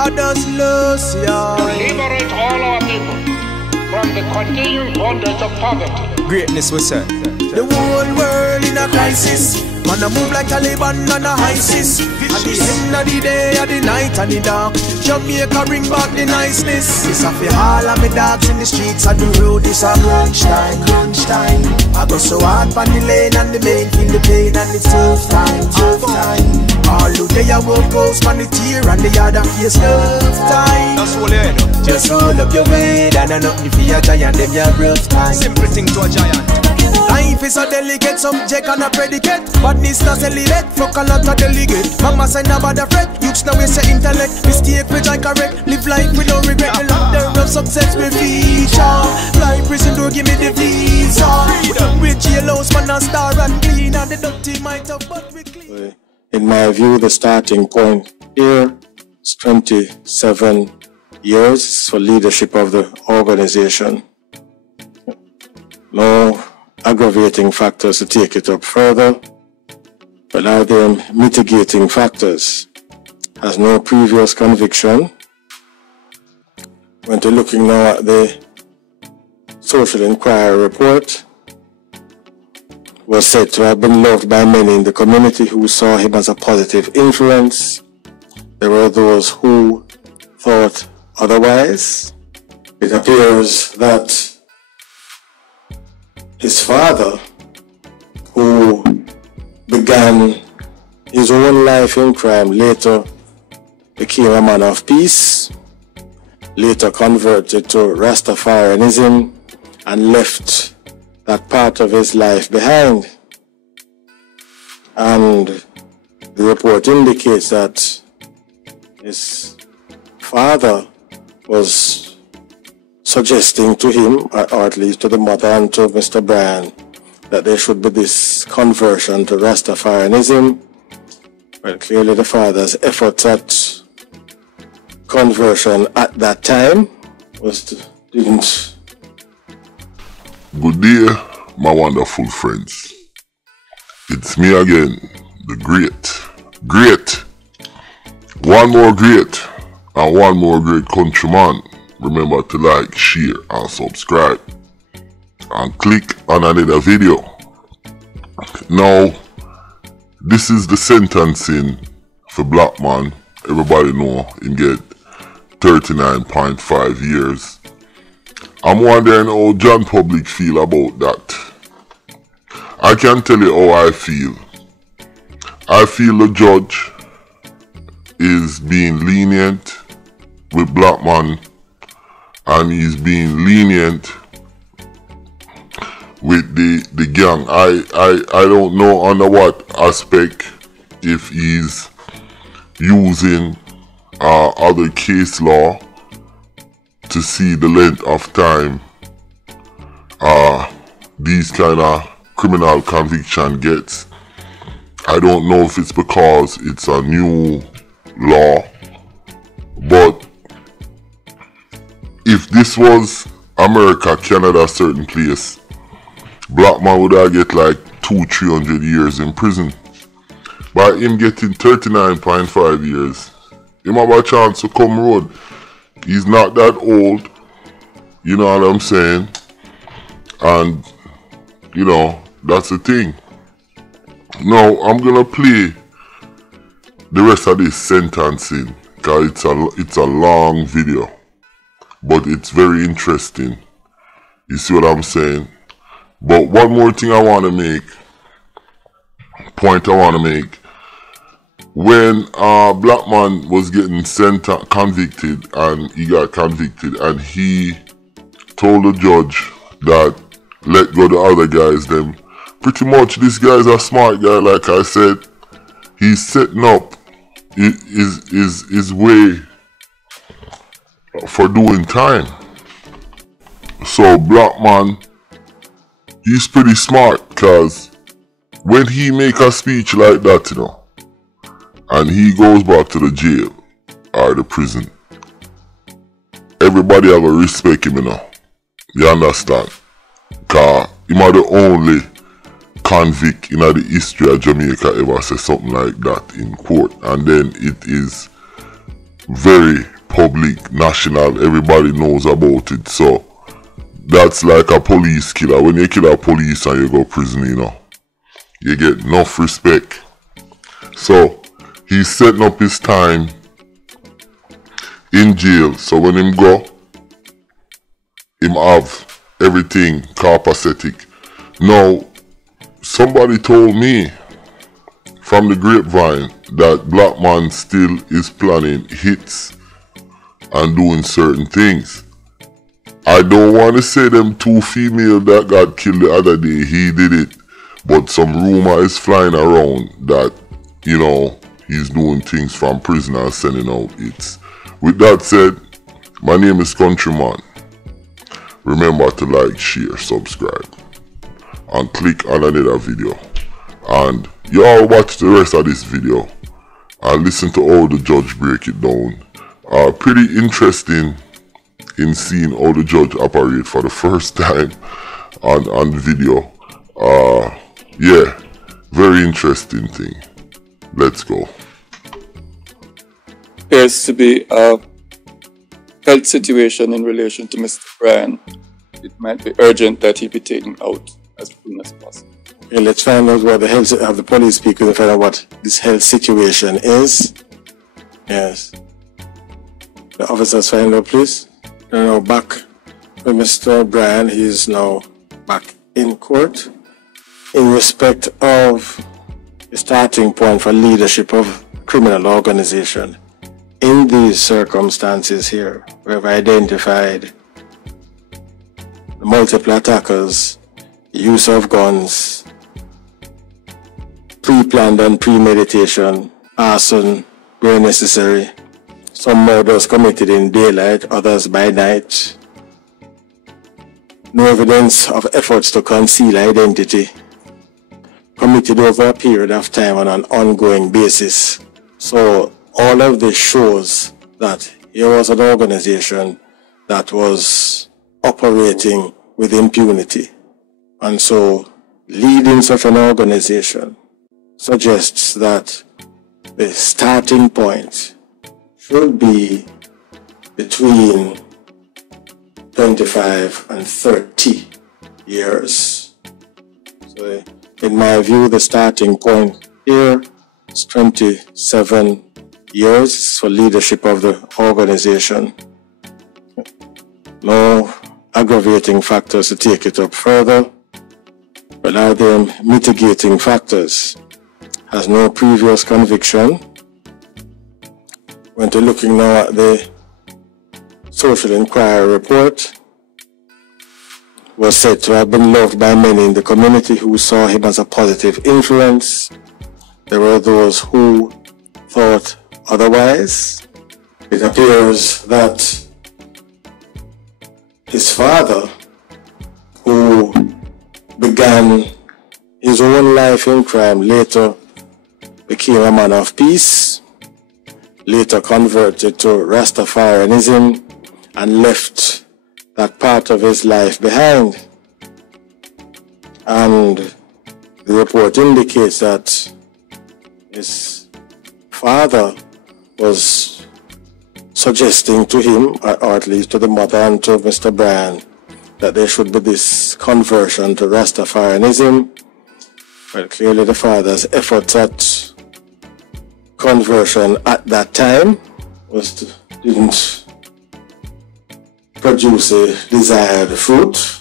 others lose, yeah. Liberate all our people from the continuing bondage of poverty. Greatness we say. The whole world in a crisis. Man a move like Taliban and a ISIS. At the end of the day, at the night and the dark, Jamaica bring back the niceness. It's a fi all of me dogs in the streets and the road is a crunch time, crunch time. I go so hard on the lane and the main feel the pain and it's tough time, tough time. All who they a walk goes on the tear and the other face tough time. That's all you know. Just roll up your weight and a nothing for your giant, them your rough time. Simple thing to a giant. Life is a delicate subject and a predicate. Badness not elevate, fuck a lot of delegate. Mama say never the fret, youths now we say intellect. Mistake which I correct, live life with no regret. The ladder of success we feature. Life prison don't give me the visa. With jailhouse man a star and clean. And the dirty might have but we clean. In my view, the starting point here is 27 years for leadership of the organization. No aggravating factors to take it up further, but are there mitigating factors? Has no previous conviction. When to looking now at the social inquiry report, was said to have been loved by many in the community who saw him as a positive influence. There were those who thought otherwise. It appears that his father, who began his own life in crime, later became a man of peace, later converted to Rastafarianism and left that part of his life behind. And the report indicates that his father was suggesting to him, or at least to the mother and to Mr. Bryan, that there should be this conversion to Rastafarianism. Well, clearly the father's efforts at conversion at that time didn't. Good day, my wonderful friends. It's me again, the great. One more great and one more great countryman. Remember to like, share and subscribe and click on another video. Now, this is the sentencing for BLACKMAN. Everybody know him get 39.5 years. I'm wondering how John Public feel about that. I can tell you how I feel. I feel the judge is being lenient with BLACKMAN, and he's being lenient with the gang. I don't know under what aspect, if he's using other case law to see the length of time these kind of criminal conviction gets. I don't know if it's because it's a new law, but if this was America, Canada, certain place, BLACKMAN would have get like 200-300 years in prison. By him getting 39.5 years, him have a chance to come road. He's not that old, you know what I'm saying? And, you know, that's the thing. Now, I'm gonna play the rest of this sentencing, because it's a long video, but it's very interesting. You see what I'm saying? But one more thing I want to make, when BLACKMAN was getting convicted, and he got convicted, and he told the judge that let go the other guys, them pretty much this guy's a smart guy. Like I said, he's setting up his way for doing time. So BLACKMAN, he's pretty smart, because when he make a speech like that, you know, and he goes back to the jail or the prison, everybody have a respect him, you know. You understand? Because he's the only convict in the history of Jamaica ever say something like that in court. And then it is very public, national, everybody knows about it. So that's like a police killer. When you kill a police and you go prison, you know, you get enough respect. So he's setting up his time in jail. So when him go, him have everything copacetic. Now, somebody told me from the grapevine that BLACKMAN still is planning hits and doing certain things. I don't want to say them two females that got killed the other day, he did it. But some rumor is flying around that, you know, he's doing things from prison and sending out hits. With that said, my name is Countryman. Remember to like, share, subscribe, and click on another video. And y'all watch the rest of this video and listen to how the judge break it down. Pretty interesting in seeing how the judge operate for the first time on the video. Yeah, very interesting thing. Let's go. Appears to be a health situation in relation to Mr. Bryan. It might be urgent that he be taken out as soon as possible. Okay, let's find out what the health of the police speaker to find out what this health situation is. Yes. The officers find out, please. They're now back with Mr. Bryan. He is now back in court. In respect of the starting point for leadership of criminal organization, in these circumstances here, we have identified the multiple attackers, use of guns, pre-planned and premeditation, arson where necessary, some murders committed in daylight, others by night, no evidence of efforts to conceal identity, committed over a period of time on an ongoing basis. So all of this shows that here was an organization that was operating with impunity. And so leading such an organization suggests that the starting point should be between 25 and 30 years. So in my view, the starting point here is 27 years for leadership of the organization. No aggravating factors to take it up further, but are there mitigating factors? Has no previous conviction. When to looking now at the social inquiry report, was said to have been loved by many in the community who saw him as a positive influence. There were those who thought otherwise. It appears that his father, who began his own life in crime, later became a man of peace, later converted to Rastafarianism and left that part of his life behind. And the report indicates that his father was suggesting to him, or at least to the mother and to Mr. Bryan, that there should be this conversion to Rastafarianism. Well, clearly the father's efforts at conversion at that time didn't produce a desired fruit,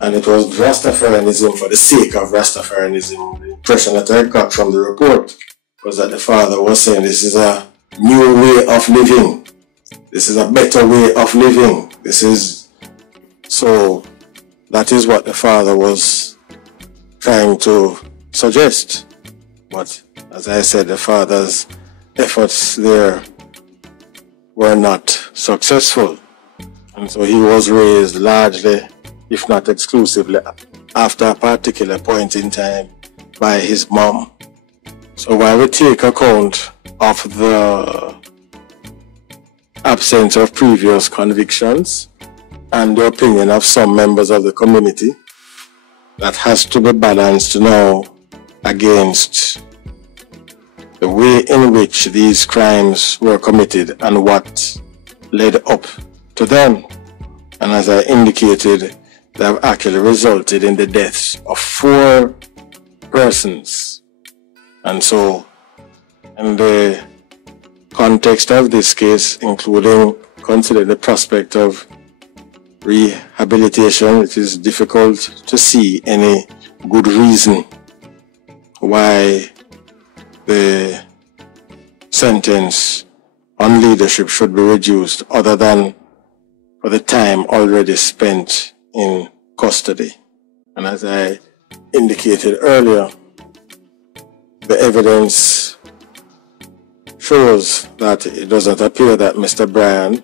and it was Rastafarianism for the sake of Rastafarianism. The impression that I got from the report was that the father was saying this is a new way of living, this is a better way of living, so that is what the father was trying to suggest. But as I said, the father's efforts there were not successful, and so he was raised largely, if not exclusively, after a particular point in time by his mom. So while we take account of the absence of previous convictions and the opinion of some members of the community, that has to be balanced now against the way in which these crimes were committed and what led up to them. And as I indicated, they have actually resulted in the deaths of 4 persons. And so, in the context of this case, including considering the prospect of rehabilitation, it is difficult to see any good reason why the sentence on leadership should be reduced other than for the time already spent in custody. And as I indicated earlier, the evidence shows that it does not appear that Mr. Bryan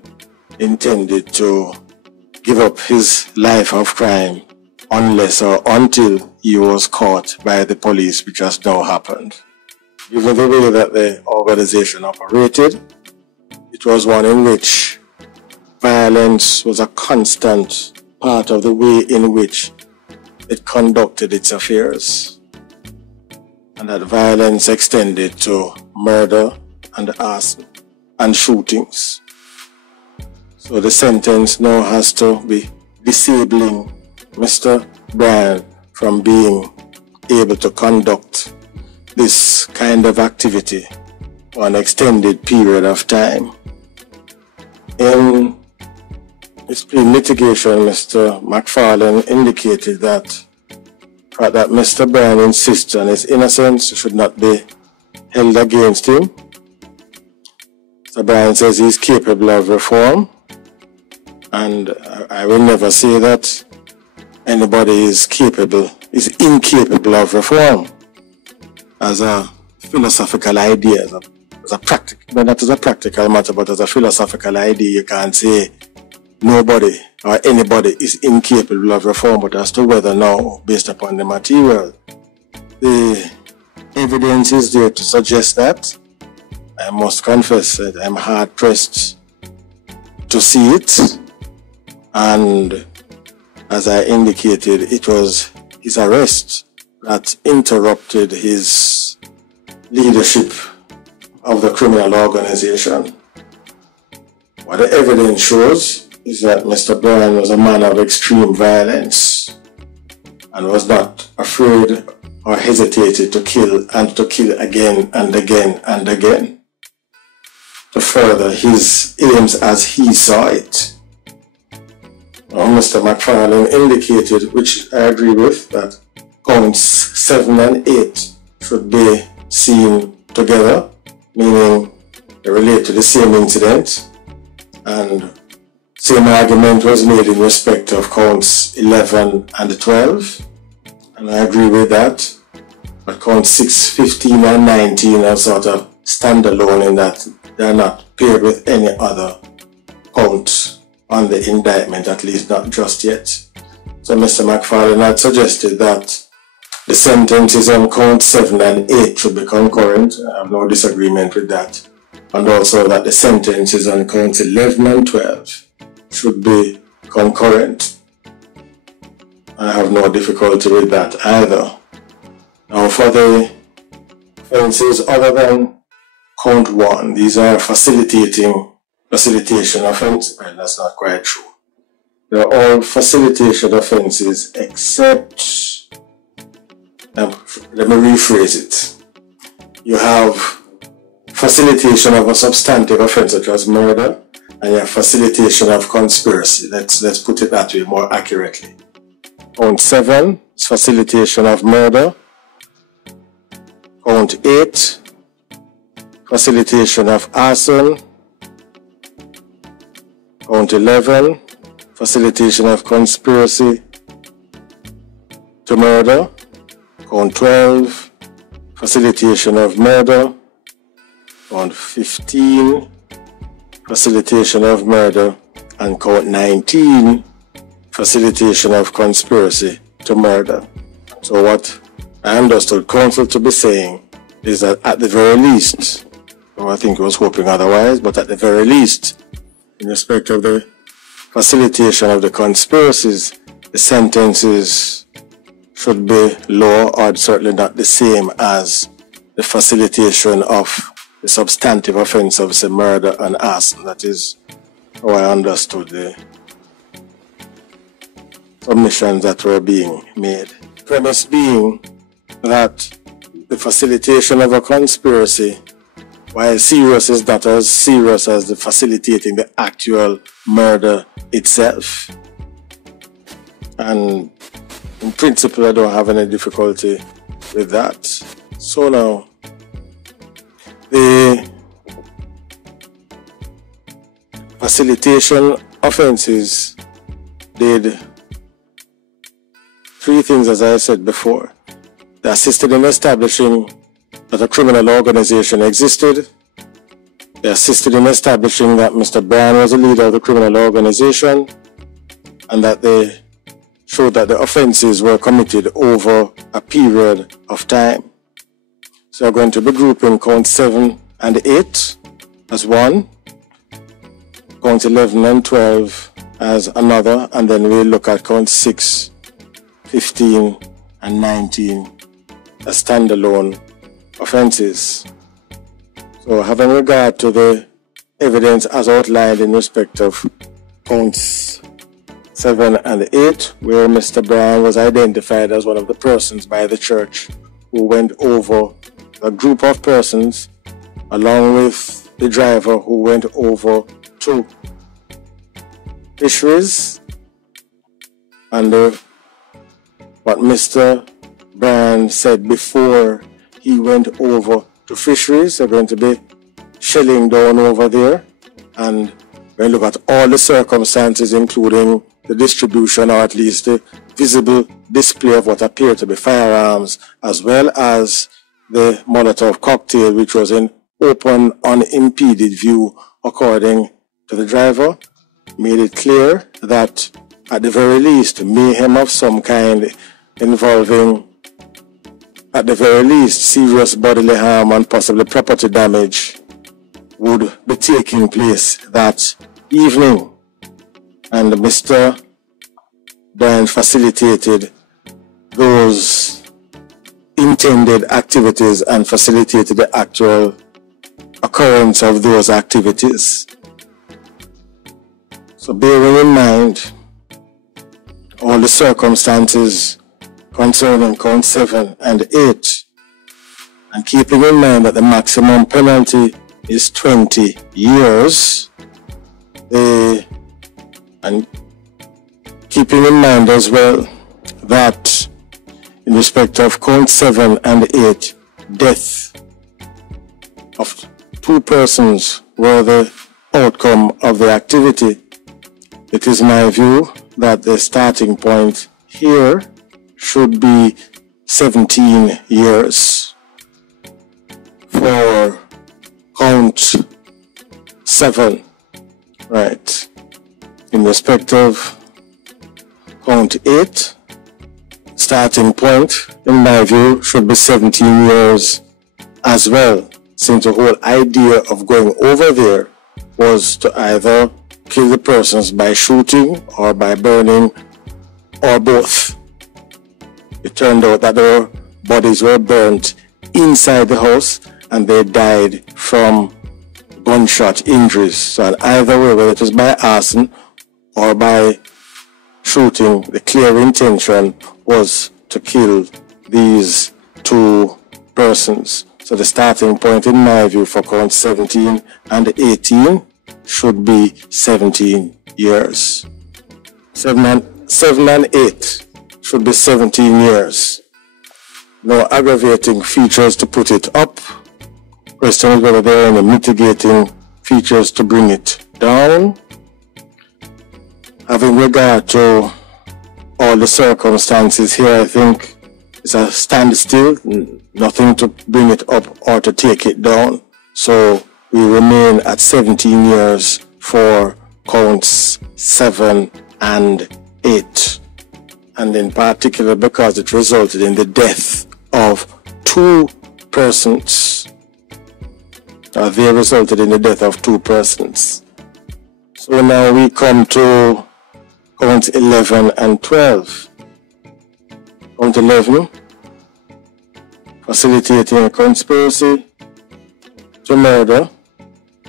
intended to give up his life of crime unless or until he was caught by the police, which has now happened. Given the way that the organization operated, it was one in which violence was a constant part of the way in which it conducted its affairs, and that violence extended to murder and arson and shootings. So the sentence now has to be disabling Mr. Bryan from being able to conduct this kind of activity for an extended period of time. In his plea mitigation, Mr. McFarlane indicated that Mr. Bryan insists on his innocence should not be held against him. Mr. Bryan says he's capable of reform, and I will never say that anybody is incapable of reform as a philosophical idea, as a practical, not as a practical matter, but as a philosophical idea. You can't say nobody or anybody is incapable of reform, but as to whether now, based upon the material, the evidence is there to suggest that. I must confess that I'm hard pressed to see it, and as I indicated, it was his arrest that interrupted his leadership of the criminal organization. What the evidence shows is that Mr. Bryan was a man of extreme violence and was not afraid or hesitated to kill, and to kill again and again and again to further his aims as he saw it. Now, Mr. McFarlane indicated, which I agree with, that counts 7 and 8 should be seen together, meaning they relate to the same incident, and same argument was made in respect of counts 11 and 12, and I agree with that. But counts 6, 15 and 19 are sort of standalone in that they are not paired with any other count on the indictment, at least not just yet. So Mr. McFarlane had suggested that the sentences on count 7 and 8 should be concurrent. I have no disagreement with that. And also that the sentences on counts 11 and 12 should be concurrent. I have no difficulty with that either. Now for the offences other than count 1, these are facilitation offences. Well, that's not quite true. They are all facilitation offences except, let me rephrase it. You have facilitation of a substantive offence such as murder, and you have facilitation of conspiracy. Let's put it that way more accurately. Count 7 is facilitation of murder. Count 8, facilitation of arson. Count 11, facilitation of conspiracy to murder. Count 12, facilitation of murder. Count 15, facilitation of murder. And count 19, facilitation of conspiracy to murder. So what I understood counsel to be saying is that at the very least, or I think he was hoping otherwise, but at the very least, in respect of the facilitation of the conspiracies, the sentences should be lower, or certainly not the same as the facilitation of the substantive offense of say murder and arson. That is how I understood the submissions that were being made. Premise being that the facilitation of a conspiracy, while serious, is not as serious as the facilitating the actual murder itself. And in principle, I don't have any difficulty with that. So now, the facilitation offenses did three things, as I said before. They assisted in establishing that a criminal organization existed. They assisted in establishing that Mr. Bryan was a leader of the criminal organization, and that they showed that the offenses were committed over a period of time. So we're going to be grouping count 7 and 8 as one, count 11 and 12 as another, and then we'll look at count 6, 15 and 19 as standalone offenses. So having regard to the evidence as outlined in respect of counts 7 and 8, where Mr. Bryan was identified as one of the persons by the church who went over a group of persons along with the driver who went over to fisheries, and what Mr. Bryan said before he went over to fisheries. They're going to be shelling down over there, and we'll look at all the circumstances, including the distribution, or at least the visible display of what appeared to be firearms, as well as the Molotov cocktail, which was in open, unimpeded view, according to the driver. Made it clear that, at the very least, mayhem of some kind involving, at the very least, serious bodily harm and possibly property damage would be taking place that evening. And Mr. Bryan facilitated those intended activities and facilitated the actual occurrence of those activities. So bearing in mind all the circumstances concerning count 7 and 8, and keeping in mind that the maximum penalty is 20 years, and keeping in mind as well that in respect of count 7 and 8, death of 2 persons were the outcome of the activity, it is my view that the starting point here should be 17 years for count 7, right? In respect of count 8, starting point, in my view, should be 17 years as well, since the whole idea of going over there was to either kill the persons by shooting or by burning, or both. It turned out that their bodies were burnt inside the house and they died from gunshot injuries. So either way, whether it was by arson or by shooting, the clear intention was to kill these 2 persons. So the starting point, in my view, for count 17 and 18 should be 17 years. 7 and 8 should be 17 years. No aggravating features to put it up. Question is whether there are any mitigating features to bring it down. Having regard to all the circumstances here, I think it's a standstill, nothing to bring it up or to take it down. So we remain at 17 years for counts 7 and 8. And in particular because it resulted in the death of 2 persons. They resulted in the death of 2 persons. So now we come to count 11 and 12. Count 11, facilitating a conspiracy to murder,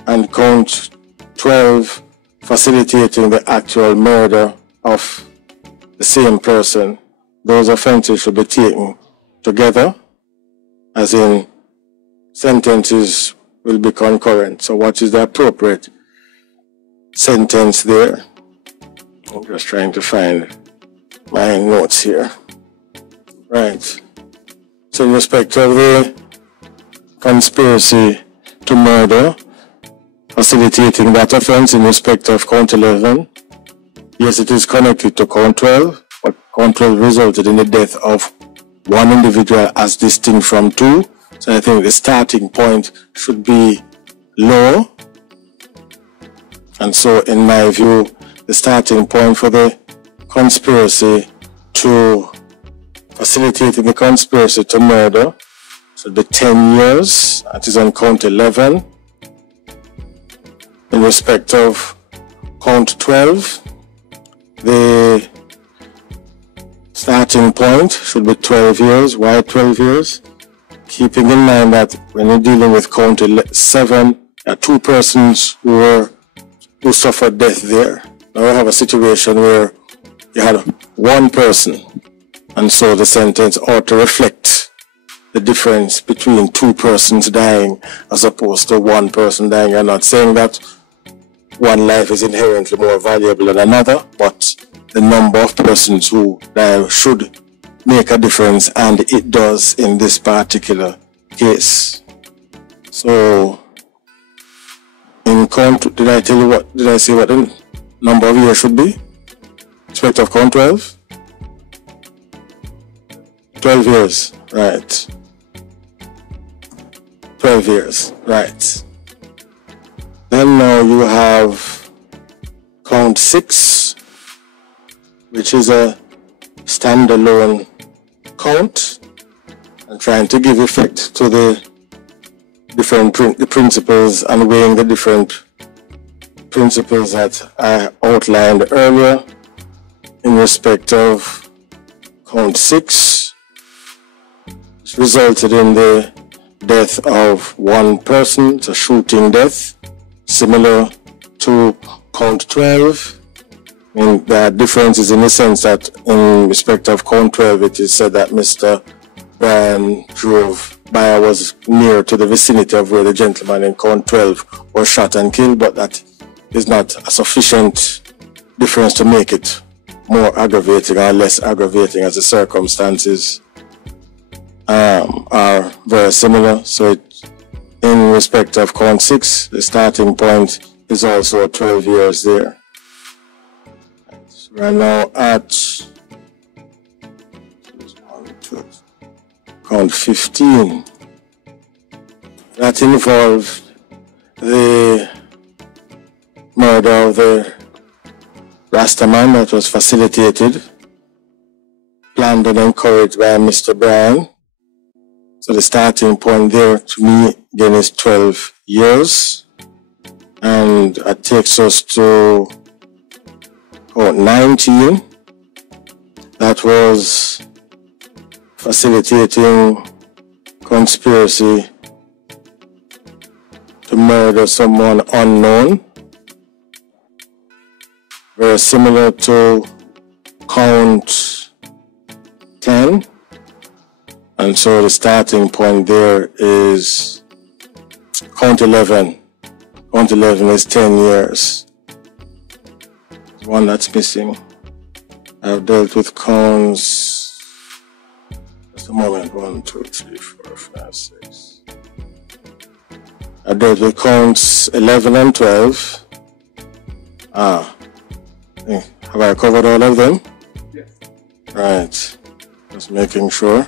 and count 12 facilitating the actual murder of the same person. Those offenses should be taken together, as in sentences will be concurrent. So what is the appropriate sentence there? I'm just trying to find my notes here. Right. So in respect of the conspiracy to murder, facilitating that offense in respect of count 11, yes, it is connected to count 12, but count 12 resulted in the death of one individual as distinct from two. So I think the starting point should be low. And so in my view, the starting point for the conspiracy to facilitating the conspiracy to murder, so the 10 years, that is on count 11. In respect of count 12, the starting point should be 12 years. Why 12 years? Keeping in mind that when you're dealing with count 7, there are two persons who suffered death there. Now we have a situation where you had one person, and so the sentence ought to reflect the difference between two persons dying as opposed to one person dying. I'm not saying that one life is inherently more valuable than another, but the number of persons who die should make a difference, and it does in this particular case. So in count, did I say what the number of years should be? Respect of count 12? 12 years, right. 12 years, right. Then now you have count 6, which is a standalone count, and trying to give effect to the different principles and weighing the different principles that I outlined earlier. In respect of count 6, which resulted in the death of one person. It's a shooting death, similar to count 12. And there are differences in the sense that in respect of count 12, it is said that Mr. Bryan drove by, was near to the vicinity of where the gentleman in count 12 was shot and killed, but that is not a sufficient difference to make it more aggravating or less aggravating, as the circumstances are very similar. So in respect of count 6, the starting point is also 12 years there. So we're now at count 15. That involved the murder of the Rastaman that was facilitated, planned and encouraged by Mr. Bryan. So the starting point there to me again is 12 years. And that takes us to count 19. That was facilitating conspiracy to murder someone unknown. Very similar to count 10. And so the starting point there is count 11. Count 11 is 10 years. There's one that's missing. I've dealt with counts. Just a moment. 1, 2, 3, 4, 5, 6. I dealt with counts 11 and 12. Have I covered all of them? Yes. Right. Just making sure.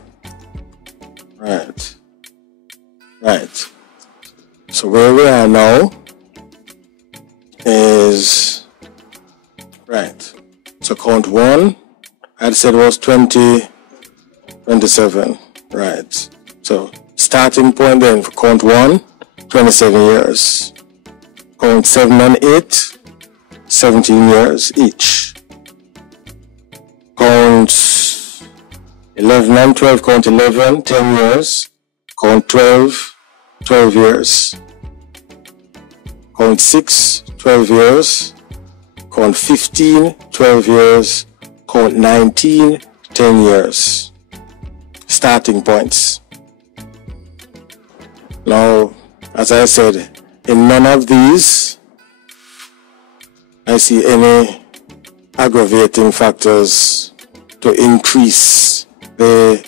Right. Right. So where we are now is, right. So count 1, I'd said was 27. Right. So starting point then for count 1, 27 years. Count 7 and 8, 17 years each. Count 11 and 12, count 11, 10 years. Count 12, 12 years. count 6, 12 years, count 15, 12 years, count 19, 10 years. Starting points. Now, as I said, in none of these I see any aggravating factors to increase the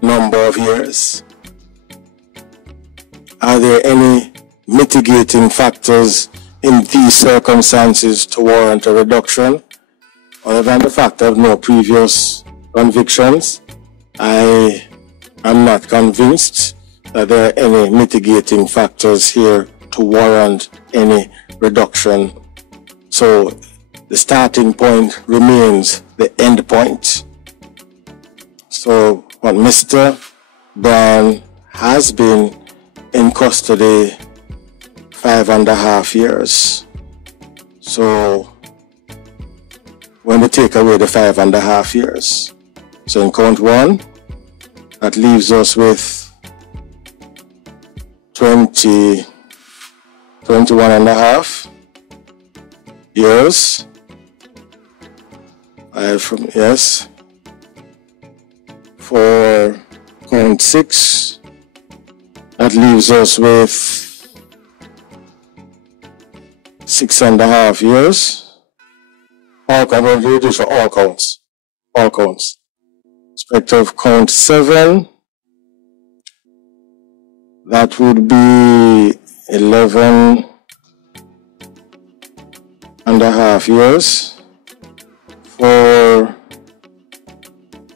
number of years. Are there any mitigating factors in these circumstances to warrant a reduction, other than the fact of no previous convictions? I am not convinced that there are any mitigating factors here to warrant any reduction. So the starting point remains the end point. So what Mr. Bryan has been in custody 5.5 years. So when we take away the 5.5 years, so in count 1, that leaves us with 21.5 years. Yes. For count 6, that leaves us with 6.5 years. I'm going to do this for all counts. All counts. Respect of count 7, that would be 11.5 years. For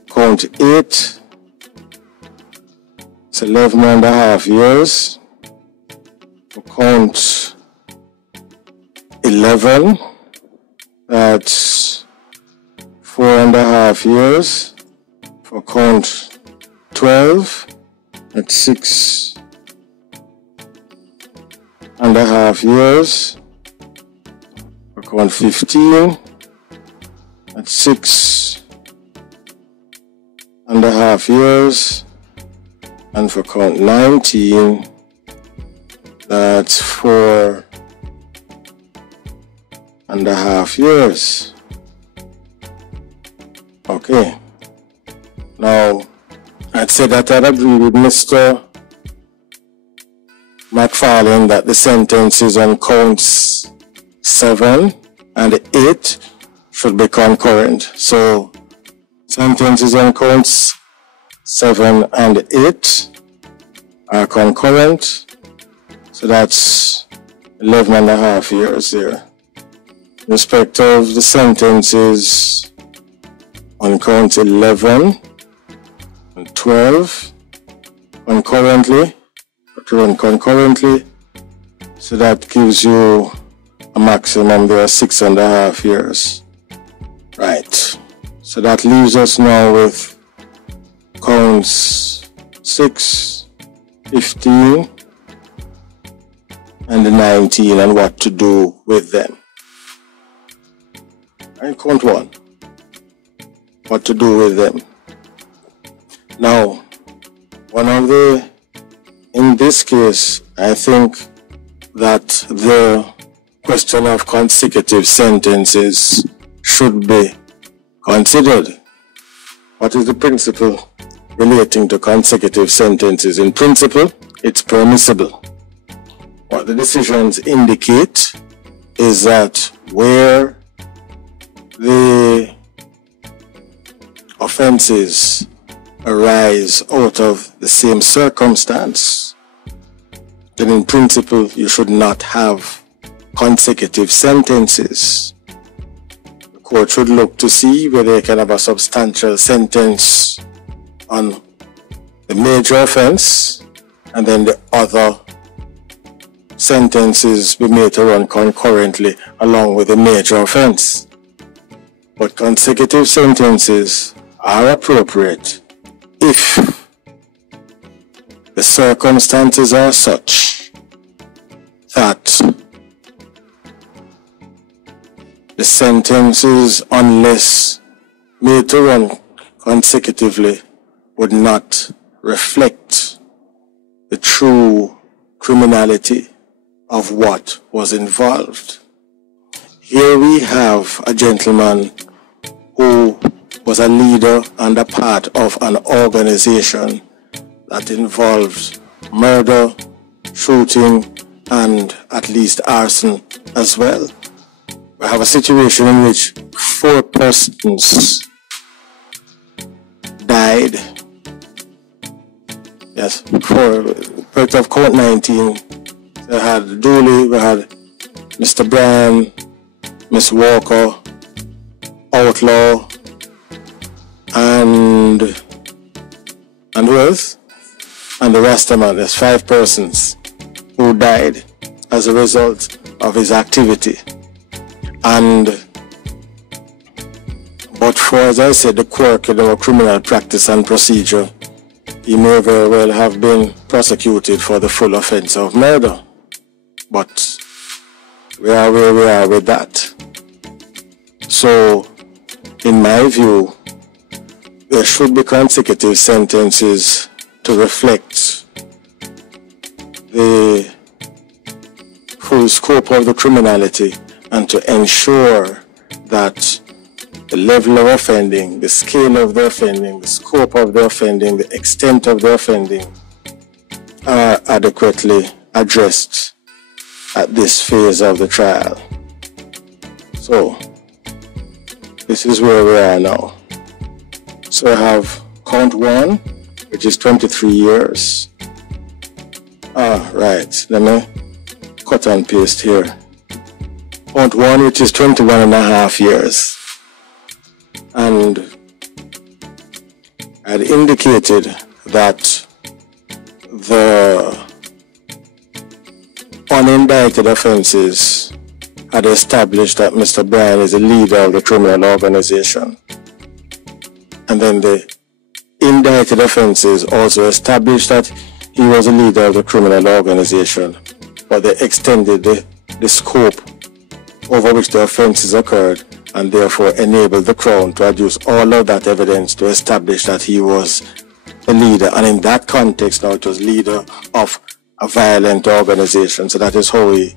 count 8, it's 11.5 years. For count 11, that's 4.5 years. For count 12, that's 6.5 years. For count 15, that's 6.5 years. And for count 19, that's 4.5 years. Okay. Now, I'd say that I'd agree with Mr. McFarlane that the sentences on counts 7 and 8 should be concurrent. So, sentences on counts 7 and 8 are concurrent. So that's 11.5 years there. In respect of the sentences on count 11 and 12 concurrently, so that gives you a maximum there of 6.5 years. Right. So that leaves us now with counts 6, 15, and the 19 and what to do with them. And count 1. What to do with them. Now, in this case, I think that the question of consecutive sentences should be considered. What is the principle relating to consecutive sentences? In principle, it's permissible. What the decisions indicate is that where the offenses arise out of the same circumstance, then in principle you should not have consecutive sentences. The court should look to see whether you can have a substantial sentence on the major offense and then the other sentences be made to run concurrently along with the major offense. But consecutive sentences are appropriate if the circumstances are such that the sentences, unless made to run consecutively, would not reflect the true criminality of what was involved. Here we have a gentleman who was a leader and a part of an organization that involved murder, shooting, and at least arson as well. We have a situation in which 4 persons died. Yes, 4. Part of count 19. We had Dooley, we had Mr. Bryan, Miss Walker, Outlaw, and who else? And the rest of them. There's 5 persons who died as a result of his activity. But for, as I said, the quirk in our criminal practice and procedure, he may very well have been prosecuted for the full offense of murder. But we are where we are with that. So, in my view, there should be consecutive sentences to reflect the full scope of the criminality and to ensure that the level of offending, the scale of the offending, the scope of the offending, the extent of the offending are adequately addressed at this phase of the trial. So, this is where we are now. So I have count 1, which is 23 years. Right, let me cut and paste here. Count 1, which is 21.5 years. And I had indicated that the unindicted offenses had established that Mr. Bryan is a leader of the criminal organization. And then the indicted offenses also established that he was a leader of the criminal organization, but they extended the scope over which the offenses occurred and therefore enabled the Crown to adduce all of that evidence to establish that he was a leader. And in that context now it was leader of a violent organization. So that is how we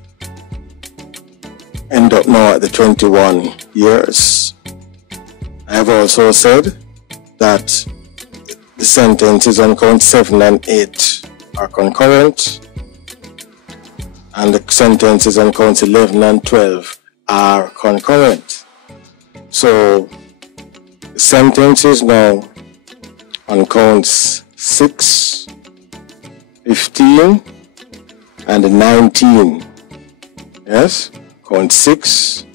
end up now at the 21 years. I have also said that the sentences on count 7 and 8 are concurrent, and the sentences on counts 11 and 12 are concurrent. So the sentences now on counts 6, 15, and 19. Yes, count 6,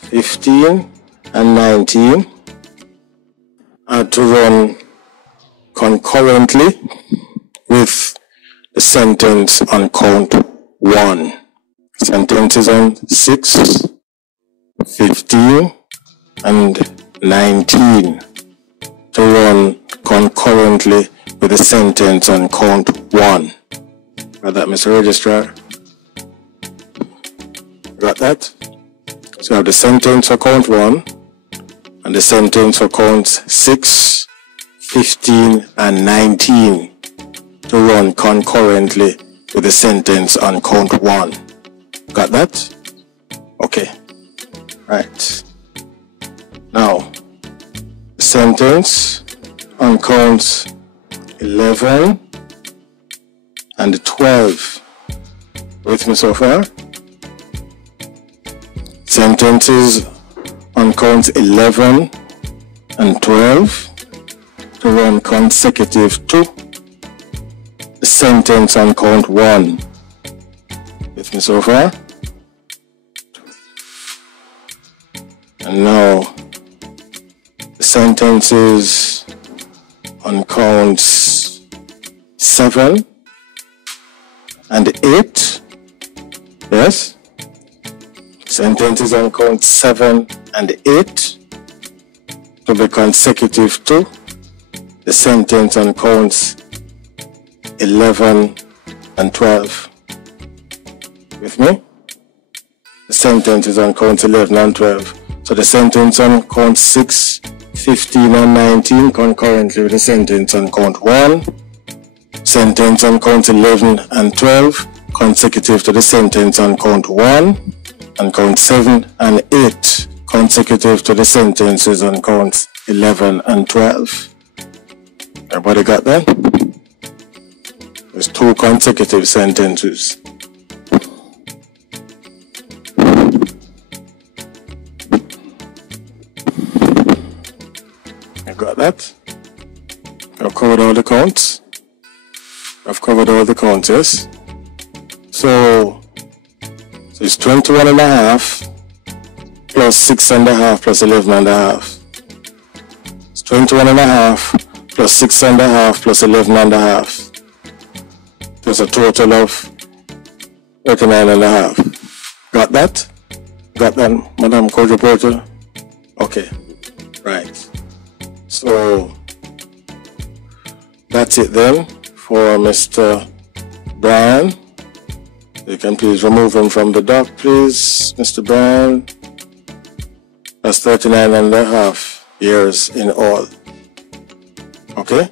15, and 19 are to run concurrently with the sentence on count 1. Sentences on 6, 15, and 19 to run concurrently with the sentence on count 1. Got that, Mr. Registrar? Got that? So you have the sentence for count 1 and the sentence for counts 6, 15, and 19 to run concurrently with the sentence on count 1. Got that? Okay. Right. Now, the sentence on counts 11 and 12. With me so far? Sentences on counts 11 and 12 to run consecutive to the sentence on count 1. With me so far? And now, the sentences on counts 7 and 8. Yes? Sentences on counts 7 and 8 to be consecutive to the sentence on counts 11 and 12. With me? The sentences on counts 11 and 12. So the sentence on count 6, 15, and 19 concurrently with the sentence on count 1. Sentence on count 11 and 12 consecutive to the sentence on count 1 and count 7, and 8 consecutive to the sentences on counts 11 and 12. Everybody got that? There's 2 consecutive sentences. You got that? I've covered all the counts. I've covered all the counts, yes? So it's 21 and a half plus 6 and a half plus 11 and a half. It's 21 and a half plus 6 and a half plus 11 and a half. There's a total of 39 and a half. Got that? Got that, Madam Code Reporter? Okay, right. So that's it then for Mr. Bryan. You can please remove him from the dock, please, Mr. Bryan. That's 39 and a half years in all. Okay?